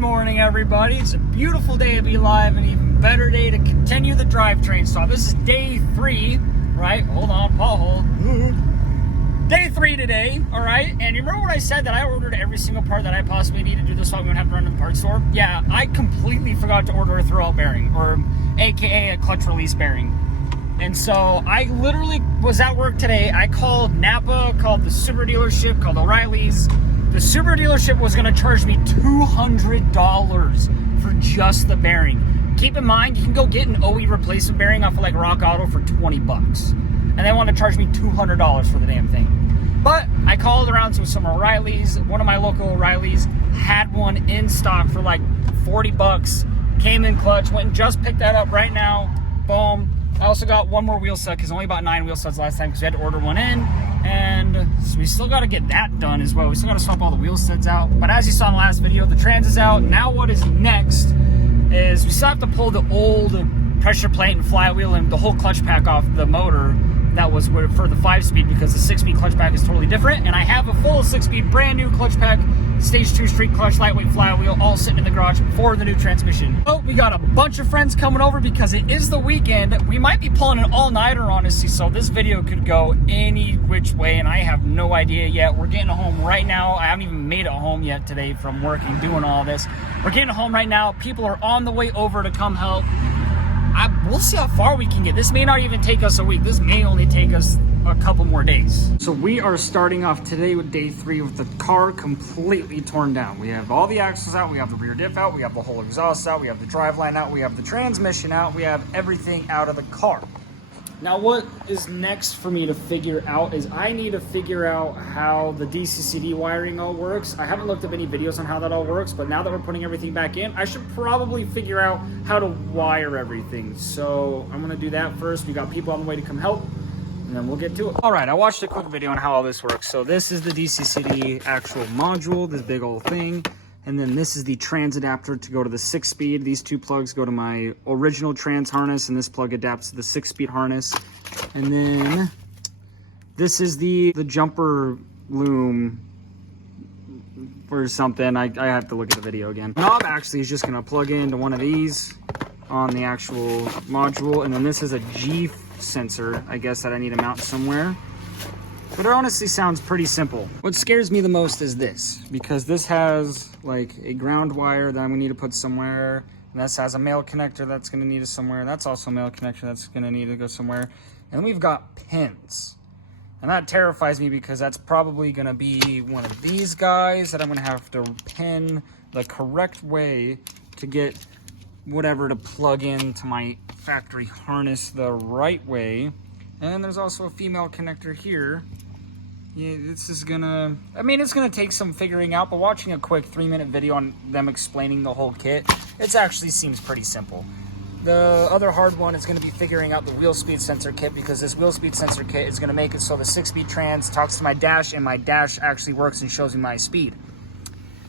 morning, everybody. It's a beautiful day to be alive, and an even better day to continue the drivetrain stop. This is day 3, right? Hold on, pothole. Day 3 today, all right? And you remember when I said that I ordered every single part that I possibly need to do this so we wouldn't have to run to the parts store? Yeah, I completely forgot to order a throwout bearing, or AKA a clutch release bearing. And so I literally was at work today. I called Napa, called the Subaru dealership, called O'Reilly's. The Subaru dealership was going to charge me $200 for just the bearing. Keep in mind, you can go get an OE replacement bearing off of like Rock Auto for 20 bucks. And they want to charge me $200 for the damn thing. But I called around to some O'Reilly's. One of my local O'Reilly's had one in stock for like 40 bucks. Came in clutch, went and just picked that up right now. Boom. I also got one more wheel set because only bought 9 wheel sets last time because we had to order one in. And so we still got to get that done as well. We still got to swap all the wheel sets out. But as you saw in the last video, the trans is out. Now what is next is we still have to pull the old pressure plate and flywheel and the whole clutch pack off the motor that was for the 5-speed, because the 6-speed clutch pack is totally different. And I have a full 6-speed brand new clutch pack, stage 2 street clutch, lightweight flywheel, all sitting in the garage for the new transmission. Oh, we got a bunch of friends coming over because it is the weekend. We might be pulling an all-nighter, honestly, so this video could go any which way, and I have no idea yet. We're getting home right now. I haven't even made it home yet today from work and doing all this. We're getting home right now. People are on the way over to come help. We'll see how far we can get. This may not even take us a week. This may only take us a couple more days. So we are starting off today with day 3 with the car completely torn down. We have all the axles out, we have the rear diff out, we have the whole exhaust out, we have the driveline out, we have the transmission out, we have everything out of the car. Now what is next for me to figure out is I need to figure out how the DCCD wiring all works. I haven't looked up any videos on how that all works, but now that we're putting everything back in, I should probably figure out how to wire everything. So I'm gonna do that first. We got people on the way to come help, and then we'll get to it. All right, I watched a quick video on how all this works. So this is the DCCD actual module, this big old thing. And then this is the trans adapter to go to the 6-speed. These 2 plugs go to my original trans harness, and this plug adapts to the 6-speed harness. And then this is the jumper loom or something. I have to look at the video again. The knob actually is just gonna plug into one of these on the actual module. And then this is a G sensor, I guess, that I need to mount somewhere. But it honestly sounds pretty simple. What scares me the most is this, because this has like a ground wire that I'm gonna need to put somewhere. And this has a male connector that's gonna need it somewhere. That's also a male connector that's gonna need to go somewhere. And we've got pins. And that terrifies me because that's probably gonna be one of these guys that I'm gonna have to pin the correct way to get whatever to plug into my factory harness the right way. And there's also a female connector here. Yeah, this is gonna, I mean, it's gonna take some figuring out, but watching a quick 3-minute video on them explaining the whole kit, it actually seems pretty simple. The other hard one is gonna be figuring out the wheel speed sensor kit, because this wheel speed sensor kit is gonna make it so the 6-speed trans talks to my dash, and my dash actually works and shows me my speed.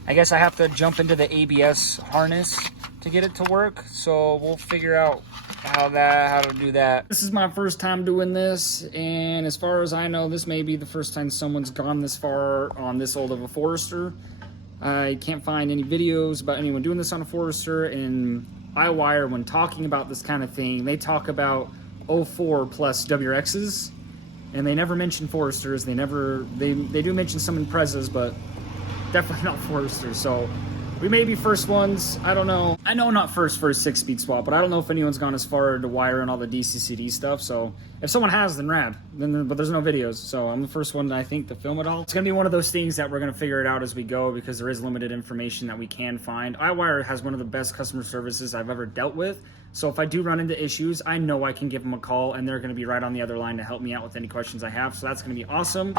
I guess I have to jump into the ABS harness to get it to work, so we'll figure out how to do that. This is my first time doing this, and as far as I know, this may be the first time someone's gone this far on this old of a Forester. I can't find any videos about anyone doing this on a Forester, and iWire, when talking about this kind of thing, they talk about 04 plus WRXs, and they never mention Foresters. They do mention some Imprezas, but definitely not Foresters. So we may be first ones. I don't know. I know not first for a 6-speed swap, but I don't know if anyone's gone as far to wire and all the DCCD stuff. So if someone has, then rad. But there's no videos, so I'm the first one, I think, to film it all. It's gonna be one of those things that we're gonna figure it out as we go, because there is limited information that we can find. iWire has one of the best customer services I've ever dealt with. So if I do run into issues, I know I can give them a call, and they're gonna be right on the other line to help me out with any questions I have. So that's gonna be awesome.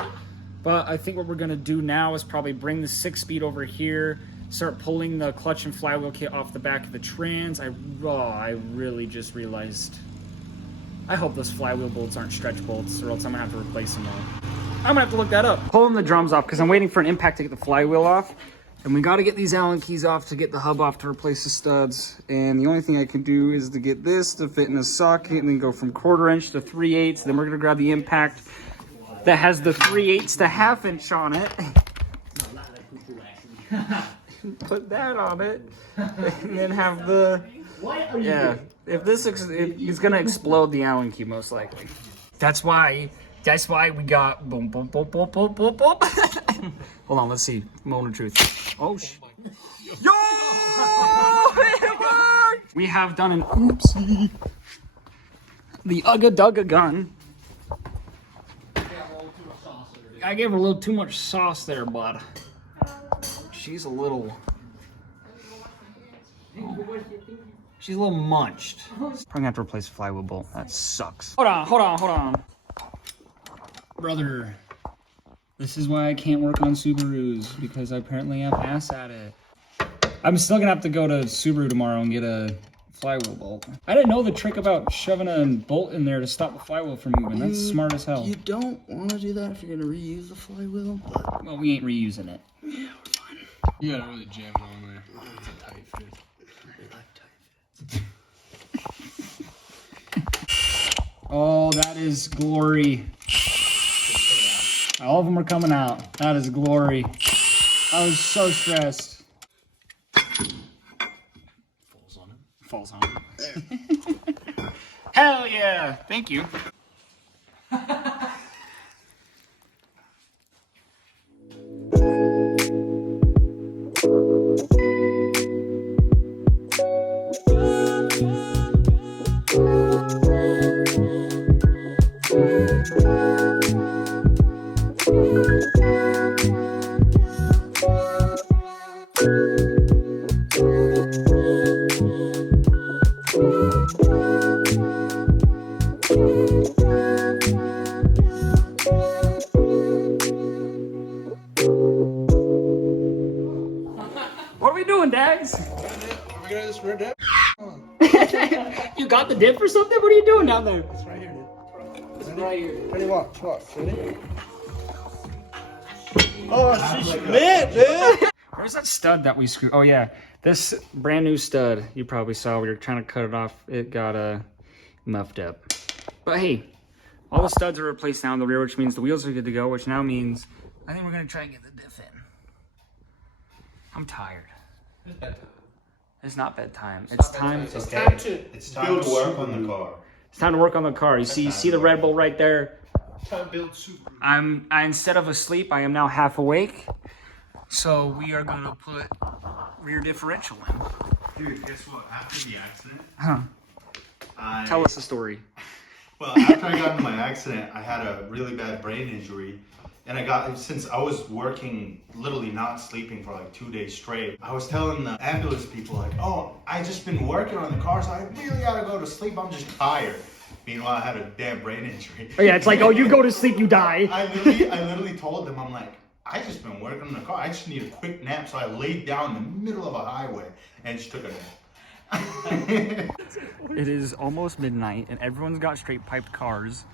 But I think what we're gonna do now is probably bring the 6-speed over here, start pulling the clutch and flywheel kit off the back of the trans. I really just realized, I hope those flywheel bolts aren't stretch bolts, or else I'm gonna have to replace them all. I'm gonna have to look that up. Pulling the drums off because I'm waiting for an impact to get the flywheel off. And we gotta get these Allen keys off to get the hub off to replace the studs. And the only thing I can do is to get this to fit in a socket and then go from 1/4 inch to 3/8. Then we're gonna grab the impact that has the 3/8 to 1/2 inch on it. put that on it, and then have the. Yeah, if this it's gonna explode the Allen key most likely. That's why we got boom boom boom boom boom boom boom. Hold on, let's see. Moment of truth. Oh yo! It worked! We have done an oopsie. The Ugga Dugga gun. I gave her a little too much sauce there, bud. She's a little. She's a little munched. Probably gonna have to replace the flywheel bolt. That sucks. Hold on. Brother, this is why I can't work on Subarus, because I apparently am ass at it. I'm still gonna have to go to Subaru tomorrow and get a flywheel bolt. I didn't know the trick about shoving a bolt in there to stop the flywheel from moving. That's smart as hell. You don't want to do that if you're gonna reuse the flywheel, but... Well, we ain't reusing it. Yeah, we're fine. You gotta really jam it on there. It's a tight fit. I like tight fits. Oh, that is glory. All of them are coming out. That is glory. I was so stressed. Falls on him. Hell yeah! Thank you. What are we doing, Dags? Are we gonna just rip that? You got the dip or something? What are you doing down there? It's right here, dude. It's right here. Ready, watch. Ready? Oh, she's lit, dude! Where's that stud that we screwed? Oh yeah, this brand new stud you probably saw. We were trying to cut it off. It got muffed up. But hey, all the studs are replaced now in the rear, which means the wheels are good to go, which now means I think we're gonna try and get the diff in. I'm tired. It's bedtime. It's not bedtime. It's time. It's time to work on the car. It's time to work on the car. You see the Red Bull right there. Time to build Subaru. I instead of asleep, I am now half awake. So we are gonna put rear differential in. Dude, guess what? After the accident, Tell us the story. well, after I got into my accident, I had a really bad brain injury. And since I was working, literally not sleeping for like 2 days straight, I was telling the ambulance people like, oh, I just been working on the car, so I really gotta go to sleep, I'm just tired. Meanwhile, I had a damn brain injury. Oh yeah, it's like, oh, you go to sleep, you die. I literally told them, I'm like, I just been working on the car, I just need a quick nap. So I laid down in the middle of a highway and just took a nap. It is almost midnight and everyone's got straight piped cars.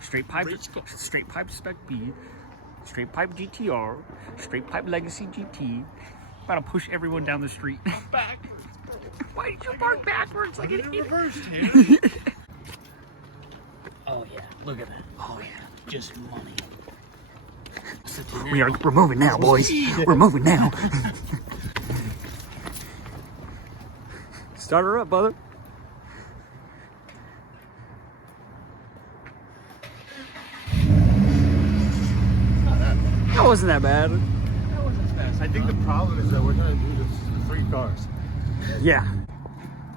Straight pipe Spec B, straight pipe GTR, straight pipe Legacy GT. About to push everyone down the street. Back. Why did you park backwards like an idiot? Reversed here. Oh yeah, look at that. Oh yeah, just money. We're moving now, boys. We're moving now. Start her up, brother. That wasn't that bad. That wasn't as fast. I think the problem is that we're gonna do this 3 cars. Yeah.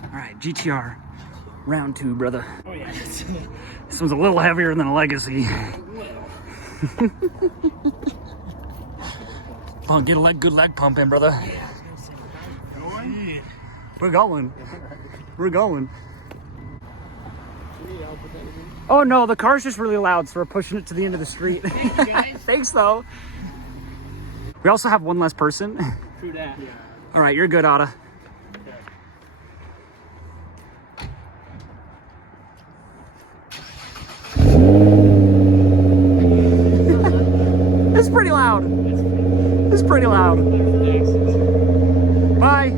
All right, GTR, round 2, brother. Oh yeah. This one's a little heavier than a Legacy. Come on, get a good leg pump in, brother. We're going. We're going. Oh no, the car's just really loud, so we're pushing it to the end of the street. Thanks, though. We also have one less person. True that. Yeah. All right, you're good, Ada. It's pretty loud. It's pretty loud. Bye.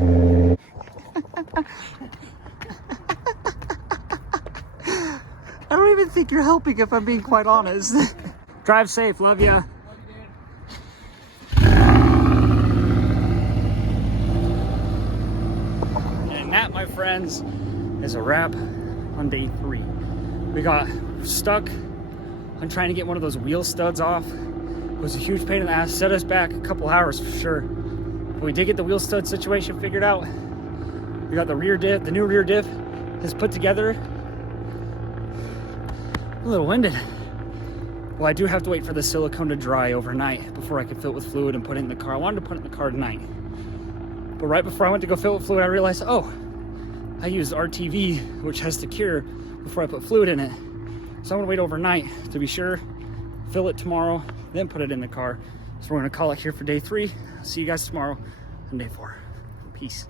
I don't even think you're helping if I'm being quite honest. Drive safe, love ya. friends, is a wrap on day 3. We got stuck on trying to get one of those wheel studs off. It was a huge pain in the ass, set us back a couple hours for sure. But we did get the wheel stud situation figured out. We got the rear diff, the new rear diff is put together. A little winded. Well, I do have to wait for the silicone to dry overnight before I can fill it with fluid and put it in the car. I wanted to put it in the car tonight. But right before I went to go fill it with fluid, I realized, oh, I used RTV, which has to cure before I put fluid in it. So I'm gonna wait overnight to be sure, fill it tomorrow, then put it in the car. So we're gonna call it here for day 3. See you guys tomorrow on day 4. Peace.